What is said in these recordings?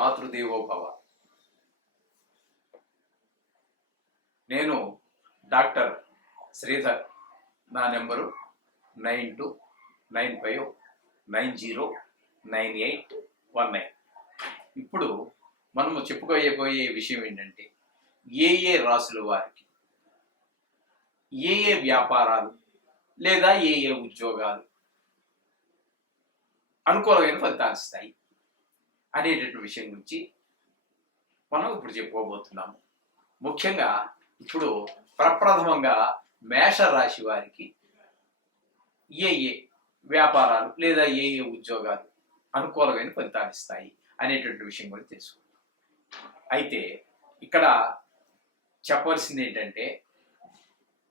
మాతృదేవోభవ. నేను డాక్టర్ శ్రీధర్. నా నెంబరు 9295909819. ఇప్పుడు మనము చెప్పుకోబోయే విషయం ఏంటంటే, ఏ రాసుల వారికి ఏ వ్యాపారాలు లేదా ఏ ఉద్యోగాలు అనుకూలమైన ఫలితాలు ఇస్తాయి అనేటటువంటి విషయం గురించి మనం ఇప్పుడు చెప్పుకోబోతున్నాము. ముఖ్యంగా ఇప్పుడు ప్రప్రథమంగా మేషరాశి వారికి ఏ వ్యాపారాలు లేదా ఏ ఉద్యోగాలు అనుకూలమైన ఫలితాలు ఇస్తాయి అనేటువంటి విషయం కూడా తెలుసుకుందాం. అయితే ఇక్కడ చెప్పవలసింది ఏంటంటే,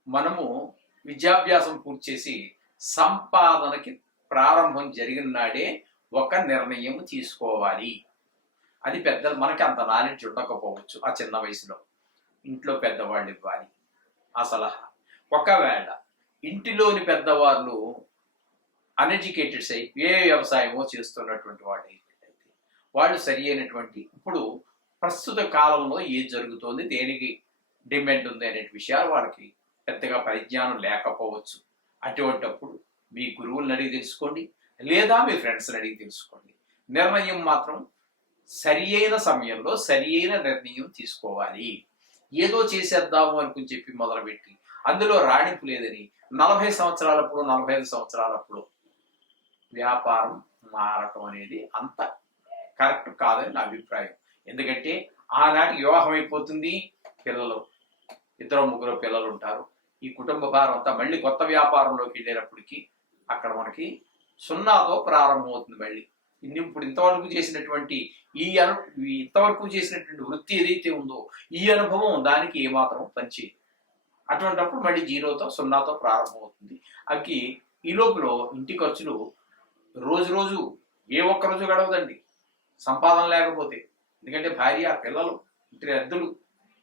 మనము విద్యాభ్యాసం పూర్తి చేసి సంపాదనకి ప్రారంభం జరిగిన నాడే ఒక నిర్ణయం తీసుకోవాలి. అది పెద్దలు మనకి అంత నాలెడ్జ్ ఉండకపోవచ్చు. ఆ చిన్న వయసులో ఇంట్లో పెద్దవాళ్ళు ఇవ్వాలి ఆ సలహా. ఒకవేళ ఇంటిలోని పెద్దవాళ్ళు అన్ఎడ్యుకేటెడ్స్ అయి ఏ వ్యవసాయమో చేస్తున్నటువంటి వాళ్ళు అయితే వాళ్ళు సరి అయినటువంటి ఇప్పుడు ప్రస్తుత కాలంలో ఏం జరుగుతోంది, దేనికి డిమాండ్ ఉంది అనే విషయాలు వాళ్ళకి పెద్దగా పరిజ్ఞానం లేకపోవచ్చు. అటువంటప్పుడు మీ గురువులను అడిగి తెలుసుకోండి, లేదా మీ ఫ్రెండ్స్ని అడిగి తెలుసుకోండి. నిర్ణయం మాత్రం సరి అయిన సమయంలో సరి అయిన నిర్ణయం తీసుకోవాలి. ఏదో చేసేద్దాము అనుకుని చెప్పి మొదలుపెట్టి అందులో రాణింపు లేదని 40 సంవత్సరాలప్పుడు 45 సంవత్సరాలప్పుడు వ్యాపారం మారటం అనేది అంత కరెక్ట్ కాదని నా అభిప్రాయం. ఎందుకంటే ఆనాటికి వివాహం అయిపోతుంది, పిల్లలు 2-3 పిల్లలు ఉంటారు. ఈ కుటుంబ భారం అంతా మళ్ళీ కొత్త వ్యాపారంలోకి వెళ్ళేటప్పటికి అక్కడ మనకి 0తో ప్రారంభమవుతుంది. మళ్ళీ ఇప్పుడు ఇంతవరకు చేసినటువంటి వృత్తి ఏదైతే ఉందో ఈ అనుభవం దానికి ఏమాత్రం పనిచేయదు. అటువంటిప్పుడు మళ్ళీ 0తో ప్రారంభమవుతుంది. ఈ లోపల ఇంటి ఖర్చులు రోజు ఏ ఒక్క రోజు గడవదండి సంపాదన లేకపోతే. ఎందుకంటే భార్య, పిల్లలు, ఇంటి అద్దెలు,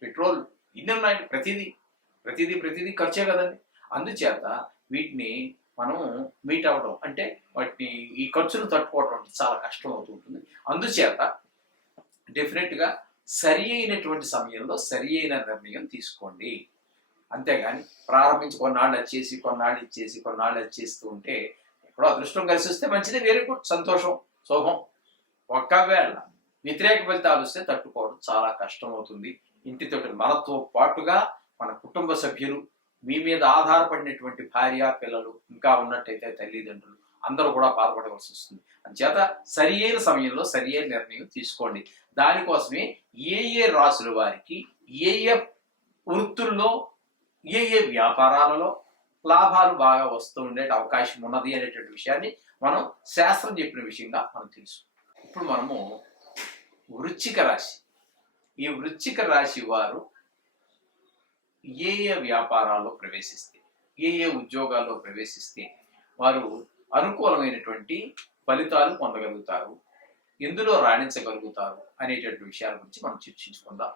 పెట్రోల్ ఇన్ని ఉన్నాయి. ప్రతిదీ ఖర్చే కదండి. అందుచేత వీటిని మనం మీట్ అవ్వడం అంటే వాటిని ఈ ఖర్చులు తట్టుకోవడం చాలా కష్టం అవుతుంటుంది. అందుచేత డెఫినెట్గా సరి అయినటువంటి సమయంలో సరి అయిన నిర్ణయం తీసుకోండి. అంతేగాని ప్రారంభించి కొన్నాళ్ళు వచ్చేస్తూ ఉంటే ఎప్పుడో అదృష్టం కలిసి వస్తే మంచిదే, వెరీ గుడ్, సంతోషం, శోభం. ఒకవేళ వ్యతిరేక ఫలితాలు వస్తే తట్టుకోవడం చాలా కష్టం అవుతుంది. ఇంటితో మనతో పాటుగా మన కుటుంబ సభ్యులు, మీ మీద ఆధారపడినటువంటి భార్య, పిల్లలు, ఇంకా ఉన్నట్టయితే తల్లిదండ్రులు అందరూ కూడా బాధపడవలసి వస్తుంది. అందుచేత సరి అయిన సమయంలో సరి అయిన నిర్ణయం తీసుకోండి. దానికోసమే ఏ రాసుల వారికి ఏ వృత్తుల్లో ఏ వ్యాపారాలలో లాభాలు బాగా వస్తూ ఉండే అవకాశం ఉన్నది అనేటువంటి విషయాన్ని మనం శాస్త్రం చెప్పిన విషయంగా మనం తెలుసు. ఇప్పుడు మనము వృశ్చిక రాశి, ఈ వృశ్చిక రాశి వారు ఏ వ్యాపారాల్లో ప్రవేశిస్తే, ఏ ఉద్యోగాల్లో ప్రవేశిస్తే వారు అనుకూలమైనటువంటి ఫలితాలు పొందగలుగుతారు, ఎందులో రాణించగలుగుతారు అనేటువంటి విషయాల గురించి మనం చర్చించుకుందాం.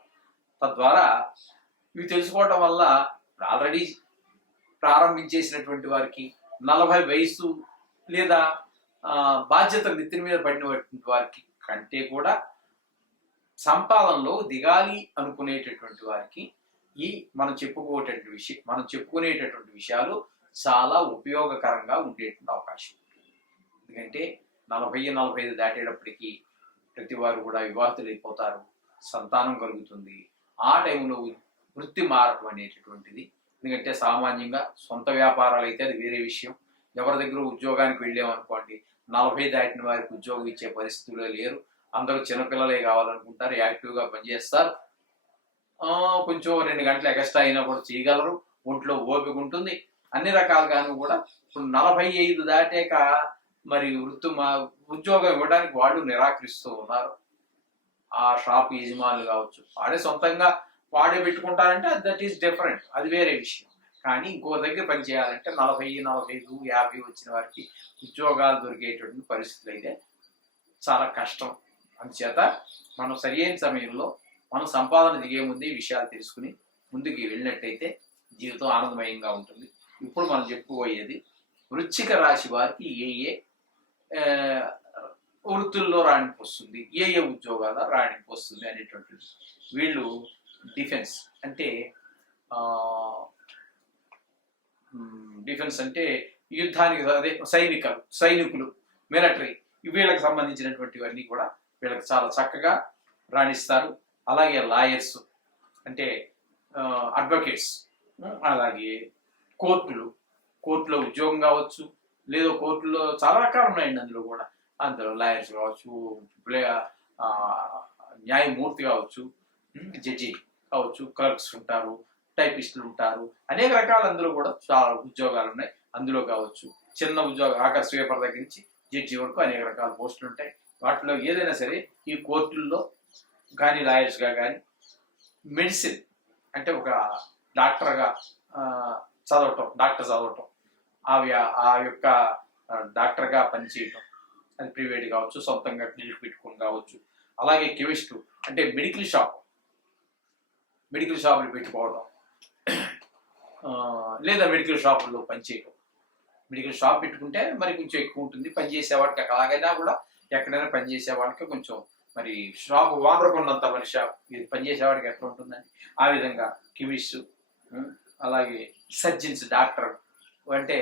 తద్వారా ఇవి తెలుసుకోవటం వల్ల ఆల్రెడీ ప్రారంభించేసినటువంటి వారికి 40 వయసు లేదా బాధ్యతలు నెత్తిన మీద పడినటువంటి వారికి కంటే కూడా సంపాదనలో దిగాలి అనుకునేటటువంటి వారికి మనం చెప్పుకునేటటువంటి విషయాలు చాలా ఉపయోగకరంగా ఉండేటువంటి అవకాశం ఉంటుంది. ఎందుకంటే 40-45 దాటేటప్పటికి ప్రతి వారు కూడా వివాహితులు అయిపోతారు, సంతానం కలుగుతుంది. ఆ టైంలో వృత్తి మారటం అనేటటువంటిది. ఎందుకంటే సామాన్యంగా సొంత వ్యాపారాలు అయితే అది వేరే విషయం. ఎవరి దగ్గర ఉద్యోగానికి వెళ్ళామనుకోండి, 40 దాటిన వారికి ఉద్యోగం ఇచ్చే పరిస్థితుల్లో లేరు. అందరూ చిన్నపిల్లలే కావాలనుకుంటారు, యాక్టివ్గా పనిచేస్తారు. కొంచెం 2 గంటలు ఎక్స్ట్రా అయినా కూడా చేయగలరు, ఒంట్లో ఓపిక ఉంటుంది. అన్ని రకాలుగాను కూడా ఇప్పుడు 45 దాటాక మరి ఉద్యోగం ఇవ్వడానికి వాళ్ళు నిరాకరిస్తూ ఉన్నారు. ఆ షాప్ యజమానులు కావచ్చు, వాడే సొంతంగా వాడే పెట్టుకుంటారంటే దట్ ఈస్ డిఫరెంట్, అది వేరే విషయం. కానీ ఇంకో దగ్గర పనిచేయాలంటే 40-45-50 వచ్చిన వారికి ఉద్యోగాలు దొరికేటువంటి పరిస్థితులు అయితే చాలా కష్టం. అందుచేత మనం సరి అయిన సమయంలో మనం సంపాదన దిగే ముందే ఈ విషయాలు తెలుసుకుని ముందుకు వెళ్ళినట్టయితే జీవితం ఆనందమయంగా ఉంటుంది. ఇప్పుడు మనం చెప్పుకోబోయేది వృశ్చిక రాశి వారికి ఏ వృత్తుల్లో రాణింపు వస్తుంది, ఏ ఏ ఉద్యోగాల రాణింపు వస్తుంది అనేటువంటిది. వీళ్ళు డిఫెన్స్ అంటే డిఫెన్స్ అంటే యుద్ధానికి అదే సైనికులు మిలిటరీ, వీళ్ళకి సంబంధించినటువంటివన్నీ కూడా వీళ్ళకి చాలా చక్కగా రాణిస్తారు. అలాగే లాయర్స్ అంటే అడ్వకేట్స్, అలాగే కోర్టులో ఉద్యోగం కావచ్చు, లేదా కోర్టులో చాలా రకాలు ఉన్నాయండి. అందులో లాయర్స్ కావచ్చు, న్యాయమూర్తి కావచ్చు, జడ్జి కావచ్చు, క్లర్క్స్ ఉంటారు, టైపిస్టులు ఉంటారు, అనేక రకాల అందులో కూడా చాలా ఉద్యోగాలు ఉన్నాయి. అందులో కావచ్చు చిన్న ఉద్యోగం ఆకాశ స్వీపర్ దగ్గర నుంచి జడ్జి వరకు అనేక రకాల పోస్టులు ఉంటాయి. వాటిలో ఏదైనా సరే ఈ కోర్టుల్లో కానీ లాయర్స్గా కానీ మెడిసిన్ అంటే ఒక డాక్టర్ చదవటం ఆ యొక్క డాక్టర్గా పనిచేయటం, అది ప్రైవేట్ కావచ్చు, సొంతంగా క్లినిక్ పెట్టుకుని కావచ్చు. అలాగే కెమిస్టు అంటే మెడికల్ షాపులు పెట్టుకోవడం, లేదా మెడికల్ షాపుల్లో పనిచేయటం. మెడికల్ షాప్ పెట్టుకుంటే మరి కొంచెం ఎక్కువ ఉంటుంది పనిచేసేవాడికి. అలాగైనా కూడా ఎక్కడైనా పనిచేసేవాడికి కొంచెం మరి షాప్ ఓనర్ ఉన్నంత మరి షాప్ ఇది పనిచేసేవాడికి ఎట్లా ఉంటుందని ఆ విధంగా కెమిస్ట్, అలాగే సర్జన్స్ డాక్టర్ అంటే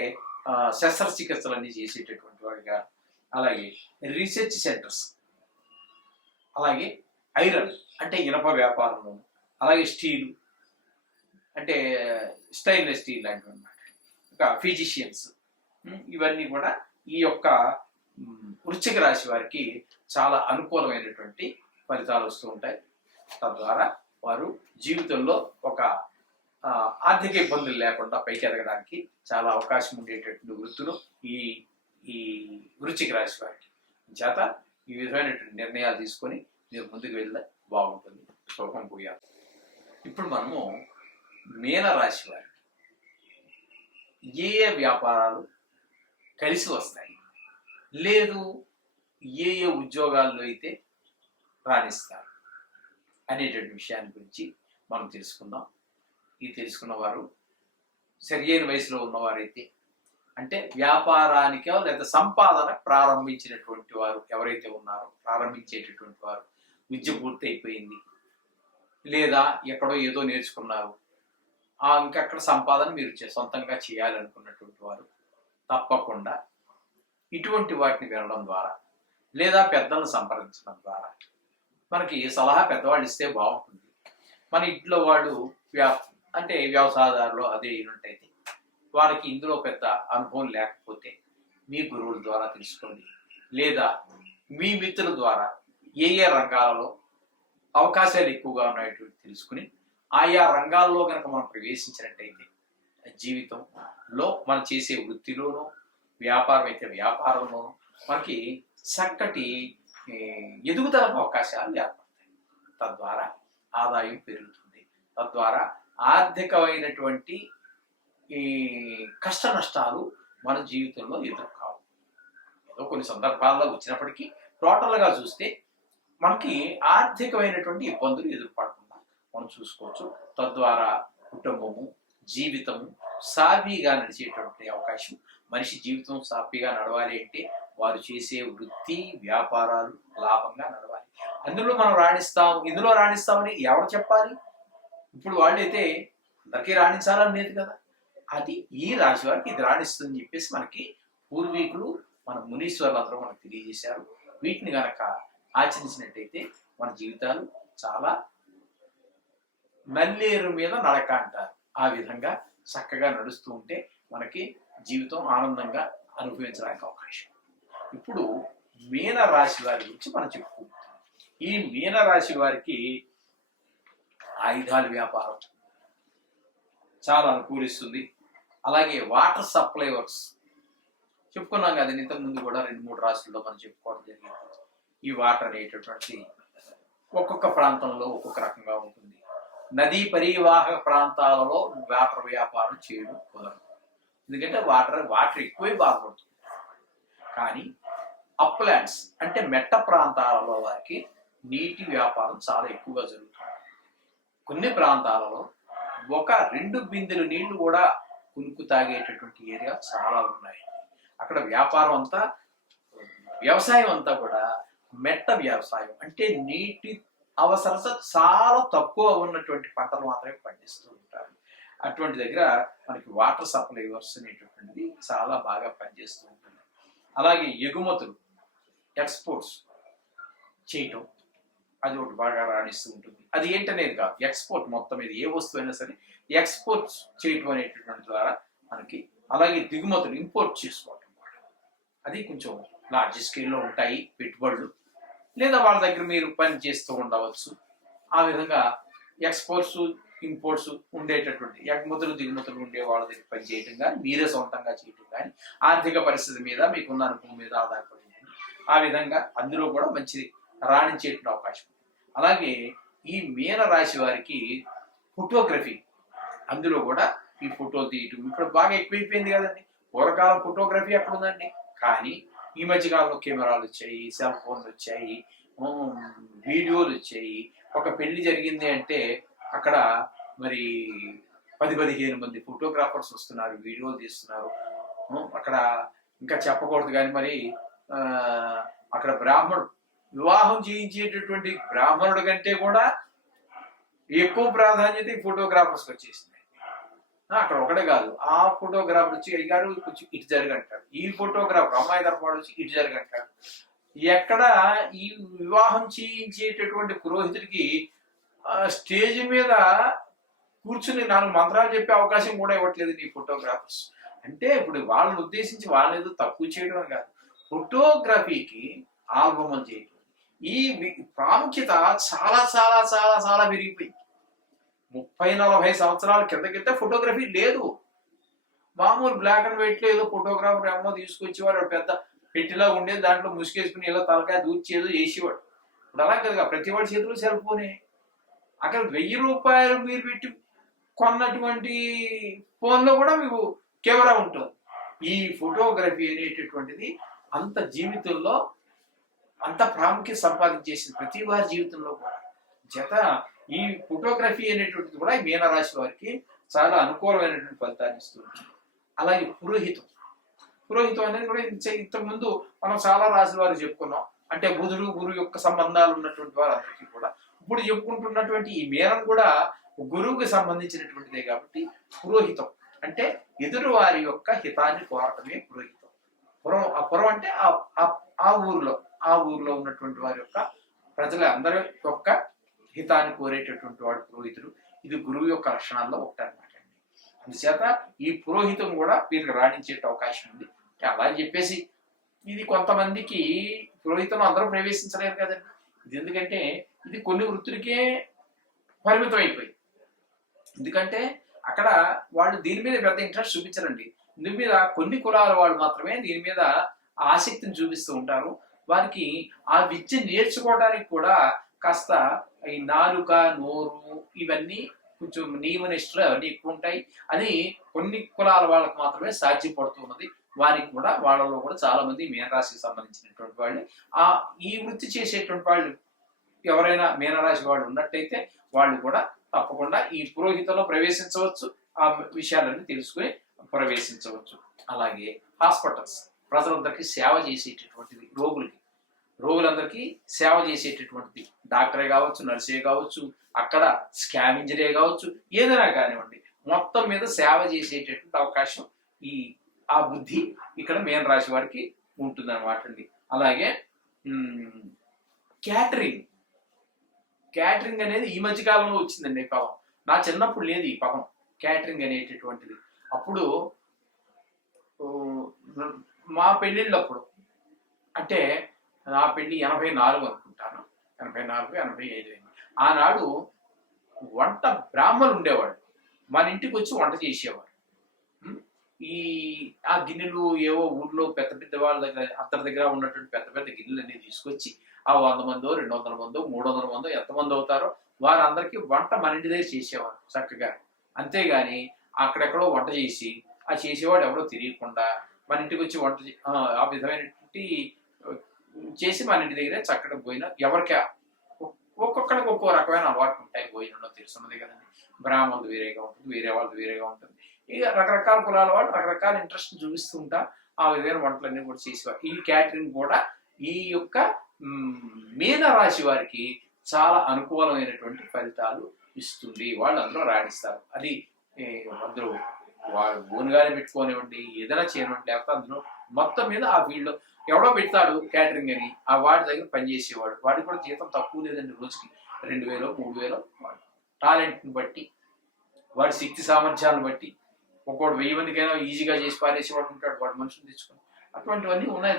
శస్త్రచికిత్సలన్నీ చేసేటటువంటి వాడిగా, అలాగే రీసెర్చ్ సెంటర్స్, అలాగే ఐరన్ అంటే ఇనప వ్యాపారంలో, అలాగే స్టీలు అంటే స్టెయిన్లెస్ స్టీల్ లాంటివి అన్నమాట. ఇంకా ఫిజిషియన్స్, ఇవన్నీ కూడా ఈ యొక్క వృశ్చిక రాశి వారికి చాలా అనుకూలమైనటువంటి ఫలితాలు వస్తూ ఉంటాయి. తద్వారా వారు జీవితంలో ఒక ఆర్థిక ఇబ్బందులు లేకుండా పైకి ఎదగడానికి చాలా అవకాశం ఉండేటటువంటి వృత్తులు ఈ వృశ్చిక రాశి వారికి. చేత ఈ విధమైనటువంటి నిర్ణయాలు తీసుకొని మీరు ముందుకు వెళ్తే బాగుంటుంది. శోభం పోయాలి. ఇప్పుడు మనము మీన రాశి వారికి ఏ ఏ వ్యాపారాలు కలిసి వస్తాయి, లేదు ఏ ఏ ఉద్యోగాల్లో అయితే రాణిస్తారు అనేటువంటి విషయాన్ని గురించి మనం తెలుసుకుందాం. ఇది తెలుసుకున్న వారు సరియైన వయసులో ఉన్నవారైతే, అంటే వ్యాపారానికో లేదా సంపాదన ప్రారంభించినటువంటి వారు ఎవరైతే ఉన్నారో, ప్రారంభించేటటువంటి వారు విద్య పూర్తి అయిపోయింది, లేదా ఎక్కడో ఏదో నేర్చుకున్నారు, ఇంకక్కడ సంపాదన మీరు సొంతంగా చేయాలనుకున్నటువంటి వారు తప్పకుండా ఇటువంటి వాటిని వినడం ద్వారా లేదా పెద్దలను సంప్రదించడం ద్వారా, మనకి సలహా పెద్దవాళ్ళు ఇస్తే బాగుంటుంది. మన ఇంట్లో వాళ్ళు అంటే వ్యవసాయదారులు అదే అయినట్టయితే వారికి ఇందులో పెద్ద అనుభవం లేకపోతే మీ గురువుల ద్వారా తెలుసుకోండి, లేదా మీ మిత్రుల ద్వారా ఏ ఏ రంగాలలో అవకాశాలు ఎక్కువగా ఉన్నాయటువంటి తెలుసుకుని ఆయా రంగాల్లో కనుక మనం ప్రవేశించినట్టయితే జీవితంలో మనం చేసే వృత్తిలోనూ, వ్యాపారం అయితే వ్యాపారంలోనూ మనకి చక్కటి ఎదుగుదలకు అవకాశాలు ఏర్పడతాయి. తద్వారా ఆదాయం పెరుగుతుంది. తద్వారా ఆర్థికమైనటువంటి ఈ కష్ట నష్టాలు మన జీవితంలో ఎదుర్కావు. ఏదో కొన్ని సందర్భాల్లో వచ్చినప్పటికీ టోటల్గా చూస్తే మనకి ఆర్థికమైనటువంటి ఇబ్బందులు ఎదుర్పడకుండా మనం చూసుకోవచ్చు. తద్వారా కుటుంబము, జీవితము సాఫీగా నడిచేటువంటి అవకాశం. మనిషి జీవితం సాఫీగా నడవాలి అంటే వారు చేసే వృత్తి వ్యాపారాలు లాభంగా నడవాలి. అందులో మనం ఇందులో రాణిస్తామని ఎవరు చెప్పాలి? ఇప్పుడు వాళ్ళైతే అందరికీ రాణించాలని లేదు కదా. అది ఈ రాశి వారికి ఇది రాణిస్తుందని చెప్పేసి మనకి పూర్వీకులు, మన మునీశ్వర్లు అందరూ మనకు తెలియజేశారు. వీటిని గనక ఆచరించినట్టయితే మన జీవితాలు చాలా నల్లేరు మీద నడక అంటారు. ఆ విధంగా చక్కగా నడుస్తూ ఉంటే మనకి జీవితం ఆనందంగా అనుభవించడానికి అవకాశం. ఇప్పుడు మీన రాశి వారి గురించి మనం చెప్పుకుంటాం. ఈ మీన రాశి వారికి ఆయుధాల వ్యాపారం చాలా అనుకూలిస్తుంది. అలాగే వాటర్ సప్లై వర్క్స్ చెప్పుకున్నాం కదా ఇంతకు ముందు కూడా 2-3 రాశుల్లో మనం చెప్పుకోవడం జరిగింది. ఈ వాటర్ అనేటటువంటి ఒక్కొక్క ప్రాంతంలో ఒక్కొక్క రకంగా ఉంటుంది. నదీ పరివాహక ప్రాంతాలలో వాటర్ వ్యాపారం చేయడం కుదరదు, ఎందుకంటే వాటర్ ఎక్కువై బాగుపడుతుంది. కానీ అప్లాండ్స్ అంటే మెట్ట ప్రాంతాలలో వారికి నీటి వ్యాపారం చాలా ఎక్కువగా జరుగుతుంది. కొన్ని ప్రాంతాలలో 1-2 బిందెలు నీళ్లు కూడా కునుకు తాగేటటువంటి ఏరియా చాలా ఉన్నాయి. అక్కడ వ్యాపారం అంతా వ్యవసాయం అంతా కూడా మెట్ట వ్యవసాయం, అంటే నీటి అవసరత చాలా తక్కువ ఉన్నటువంటి పంటలు మాత్రమే పండిస్తూ ఉంటారు. అటువంటి దగ్గర మనకి వాటర్ సప్లైవర్స్ అనేటటువంటిది చాలా బాగా పనిచేస్తూ ఉంటుంది. అలాగే ఎగుమతులు, ఎక్స్పోర్ట్స్ చేయటం, అది ఒకటి బాగా రాణిస్తూ ఉంటుంది. అది ఏంటనేది కాదు, ఎక్స్పోర్ట్ మొత్తం మీద ఏ వస్తువు అయినా సరే ఎక్స్పోర్ట్ చేయటం అనేటటువంటి ద్వారా మనకి. అలాగే దిగుమతులు, ఇంపోర్ట్ చేసుకోవటం, అది కొంచెం లార్జ్ స్కేల్లో ఉంటాయి పెట్టుబడులు, లేదా వాళ్ళ దగ్గర మీరు పని చేస్తూ ఉండవచ్చు. ఆ విధంగా ఎక్స్పోర్ట్స్ ఇంపోర్ట్స్ ఉండేటటువంటి, ఎగుమతులు దిగుమతులు ఉండే వాళ్ళ దగ్గర పని చేయటం కానీ, మీరే సొంతంగా చేయటం కానీ ఆర్థిక పరిస్థితి మీద మీకున్న అనుభవం మీద ఆధారపడి ఉంటుంది. ఆ విధంగా అందులో కూడా మంచి రాణించేటువంటి అవకాశం. అలాగే ఈ మీన రాశి వారికి ఫోటోగ్రఫీ, అందులో కూడా ఈ ఫోటోలు తీయటం ఇప్పుడు బాగా ఎక్కువైపోయింది కదండి. పూర్వకాలం ఫోటోగ్రఫీ ఎక్కడ ఉందండి, కానీ ఈ మధ్యకాలంలో కెమెరాలు వచ్చాయి, సెల్ ఫోన్లు వచ్చాయి, వీడియోలు వచ్చాయి. ఒక పెళ్లి జరిగింది అంటే అక్కడ మరి 10-15 మంది ఫోటోగ్రాఫర్స్ వస్తున్నారు, వీడియోలు తీస్తున్నారు. అక్కడ ఇంకా చెప్పకూడదు కానీ మరి అక్కడ వివాహం చేయించేటటువంటి బ్రాహ్మణుడి కంటే కూడా ఎక్కువ ప్రాధాన్యత ఈ ఫోటోగ్రాఫర్స్కి వచ్చేసింది. అక్కడ ఒకటే కాదు, ఆ ఫోటోగ్రాఫర్ వచ్చి అయ్యారు కొంచెం ఇటు జరగంటారు, ఈ ఫోటోగ్రాఫర్ అమ్మాయి తరఫు వచ్చి ఇటు జరగంటారు. ఎక్కడ ఈ వివాహం చేయించేటటువంటి పురోహితుడికి స్టేజ్ మీద కూర్చుని 4 మంత్రాలు చెప్పే అవకాశం కూడా ఇవ్వట్లేదు ఈ ఫోటోగ్రాఫర్స్. అంటే ఇప్పుడు వాళ్ళని ఉద్దేశించి వాళ్ళని ఏదో తక్కువ చేయడం కాదు, ఫోటోగ్రఫీకి ఆల్బమ్ చేయడం ఈ ప్రాముఖ్యత చాలా చాలా చాలా చాలా పెరిగిపోయింది. 30-40 సంవత్సరాల కిందకితే ఫోటోగ్రఫీ లేదు. మామూలు బ్లాక్ అండ్ వైట్ లో ఏదో ఫోటోగ్రాఫర్ ఏమో తీసుకొచ్చేవాడు, పెద్ద పెట్టిలా ఉండేది, దాంట్లో ముసుగేసుకుని ఏదో తలకాయ దూర్చి ఏదో చేసేవాడు. ఇప్పుడు అలా కదా, ప్రతి వాడి చేతిలో సెల్ ఫోనే. అక్కడ 1000 రూపాయలు మీరు పెట్టి కొన్నటువంటి ఫోన్లో కూడా మీకు కెమెరా ఉంటుంది. ఈ ఫోటోగ్రఫీ అనేటటువంటిది అంత జీవితంలో అంత ప్రాముఖ్యత సంపాదించేసింది ప్రతి వారి జీవితంలో కూడా. జత ఈ ఫోటోగ్రఫీ అనేటువంటిది కూడా ఈ మీనరాశి వారికి చాలా అనుకూలమైనటువంటి ఫలితాన్ని ఇస్తుంది. అలాగే పురోహితం అనేది కూడా ఇంతకుముందు మనం చాలా రాశుల వారు చెప్పుకున్నాం. అంటే గురువు యొక్క సంబంధాలు ఉన్నటువంటి వారందరికీ కూడా ఇప్పుడు చెప్పుకుంటున్నటువంటి ఈ మీనం కూడా గురువుకి సంబంధించినటువంటిదే. కాబట్టి పురోహితం అంటే ఎదురు వారి యొక్క హితాన్ని కోరటమే పురోహితం. పురం అంటే ఆ ఊరిలో ఉన్నటువంటి వారి యొక్క ప్రజల అందరి యొక్క హితాన్ని కోరేటటువంటి వాడు పురోహితుడు. ఇది గురువు యొక్క లక్షణాల్లో ఒకటి అనమాట అండి. అందుచేత ఈ పురోహితం కూడా వీరికి రాణించే అవకాశం ఉంది. అలా అని చెప్పేసి ఇది కొంతమందికి పురోహితం అందరూ ప్రవేశించలేరు కదండి. ఇది ఎందుకంటే ఇది కొన్ని వృత్తులకే పరిమితం అయిపోయింది. ఎందుకంటే అక్కడ వాళ్ళు దీని మీద పెద్ద ఇంట్రెస్ట్ చూపించరండి. దీని మీద కొన్ని కులాల వాళ్ళు మాత్రమే దీని మీద ఆసక్తిని చూపిస్తూ ఉంటారు. వారికి ఆ విద్య నేర్చుకోవడానికి కూడా కాస్త ఈ నాలుక, నోరు ఇవన్నీ కొంచెం నియమనిష్టలు అవన్నీ ఎక్కువ ఉంటాయి. అది కొన్ని కులాల వాళ్ళకు మాత్రమే సాధ్యపడుతున్నది. వారికి కూడా వాళ్ళలో కూడా చాలా మంది మీనరాశికి సంబంధించినటువంటి వాళ్ళు ఈ వృత్తి చేసేటువంటి వాళ్ళు ఎవరైనా మీనరాశి వాళ్ళు ఉన్నట్టయితే వాళ్ళు కూడా తప్పకుండా ఈ పురోహితంలో ప్రవేశించవచ్చు, ఆ విషయాలన్నీ తెలుసుకుని ప్రవేశించవచ్చు. అలాగే హాస్పిటల్స్ ప్రజలందరికీ సేవ చేసేటటువంటిది, రోగులందరికీ సేవ చేసేటటువంటిది డాక్టరే కావచ్చు, నర్సే కావచ్చు, అక్కడ స్కావెంజరే కావచ్చు, ఏదైనా కానివ్వండి, మొత్తం మీద సేవ చేసేటటువంటి అవకాశం ఆ బుద్ధి ఇక్కడ మీన రాశి వారికి ఉంటుంది అనమాట అండి. అలాగే క్యాటరింగ్ అనేది ఈ మధ్య కాలంలో వచ్చిందండి. ఈ పదం నా చిన్నప్పుడు లేదు. ఈ పదం క్యాటరింగ్ అనేటటువంటిది అప్పుడు మా పెళ్ళిళ్ళప్పుడు, అంటే నా పెళ్లి 84 అనుకుంటాను, 84-85 ఆనాడు వంట బ్రాహ్మణులు ఉండేవాడు, మన ఇంటికి వచ్చి వంట చేసేవాడు. ఆ గిన్నెలు ఏవో ఊర్లో పెద్ద పెద్ద వాళ్ళ దగ్గర, అందరి దగ్గర ఉన్నటువంటి పెద్ద పెద్ద గిన్నెలు అన్ని తీసుకొచ్చి ఆ 100 మందో 200 మందో 300 మందో ఎంతమంది అవుతారో వారందరికీ వంట మన ఇంటి దగ్గర చేసేవారు చక్కగా. అంతేగాని అక్కడెక్కడో వంట చేసి ఆ చేసేవాడు ఎవరో తెలియకుండా మన ఇంటికి వచ్చి వంట ఆ విధమైనటువంటి చేసి మన ఇంటి దగ్గరే చక్కగా పోయినా, ఎవరికి ఒక్కొక్కడికి ఒక్కో రకమైన అలవాట్లు ఉంటాయి. పోయినో తెలుసున్నది కదండి. బ్రాహ్మణులు వేరేగా ఉంటుంది, వేరే వాళ్ళు వేరేగా ఉంటుంది. ఇక రకరకాల కులాల వాళ్ళు రకరకాల ఇంట్రెస్ట్ చూపిస్తూ ఉంటా ఆ విధమైన వంటలన్నీ కూడా చేసేవారు. ఈ క్యాటరింగ్ కూడా ఈ యొక్క మీన రాశి వారికి చాలా అనుకూలమైనటువంటి ఫలితాలు ఇస్తుంది. వాళ్ళు అందులో రాణిస్తారు. అది అందులో వాడు ఓన్గానే పెట్టుకోనివ్వండి, ఏదైనా చేయనివ్వండి, లేకపోతే అందులో మొత్తం మీద ఆ ఫీల్డ్లో ఎవడో పెడతాడు క్యాటరింగ్ అని, ఆ వాడి దగ్గర పనిచేసేవాడు, వాడికి కూడా జీతం తక్కువ లేదండి, రోజుకి 2,000 3,000. వాడు టాలెంట్ని బట్టి, వాడి శక్తి సామర్థ్యాలను బట్టి ఒక్కోడు 1000 మందికైనా ఈజీగా చేసి పారేసేవాడు ఉంటాడు, వాడు మనుషులు తెచ్చుకొని. అటువంటివన్నీ ఉన్నాయి.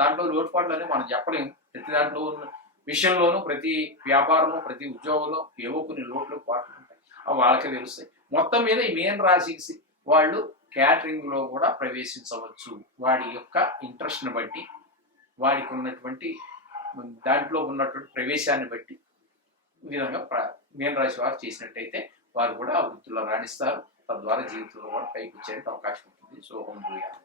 దాంట్లో లోటుపాట్లు అని మనం చెప్పలేము. ప్రతి దాంట్లో ఉన్న విషయంలోనూ, ప్రతి వ్యాపారంలో, ప్రతి ఉద్యోగంలో ఏవో కొన్ని లోట్లు పాటలు ఉంటాయి, అవి వాళ్ళకే తెలుస్తాయి. మొత్తం మీద ఈ మీన రాశికి వాళ్ళు క్యాటరింగ్ లో కూడా ప్రవేశించవచ్చు. వాడి యొక్క ఇంట్రెస్ట్ని బట్టి, వాడికి ఉన్నటువంటి దాంట్లో ఉన్నటువంటి ప్రవేశాన్ని బట్టి ఈ విధంగా మీన రాశి వారు చేసినట్టయితే వారు కూడా ఆ వృత్తిలో రాణిస్తారు. తద్వారా జీవితంలో కూడా పైకి వచ్చేందుకు అవకాశం ఉంటుంది. శుభం భూయాలు.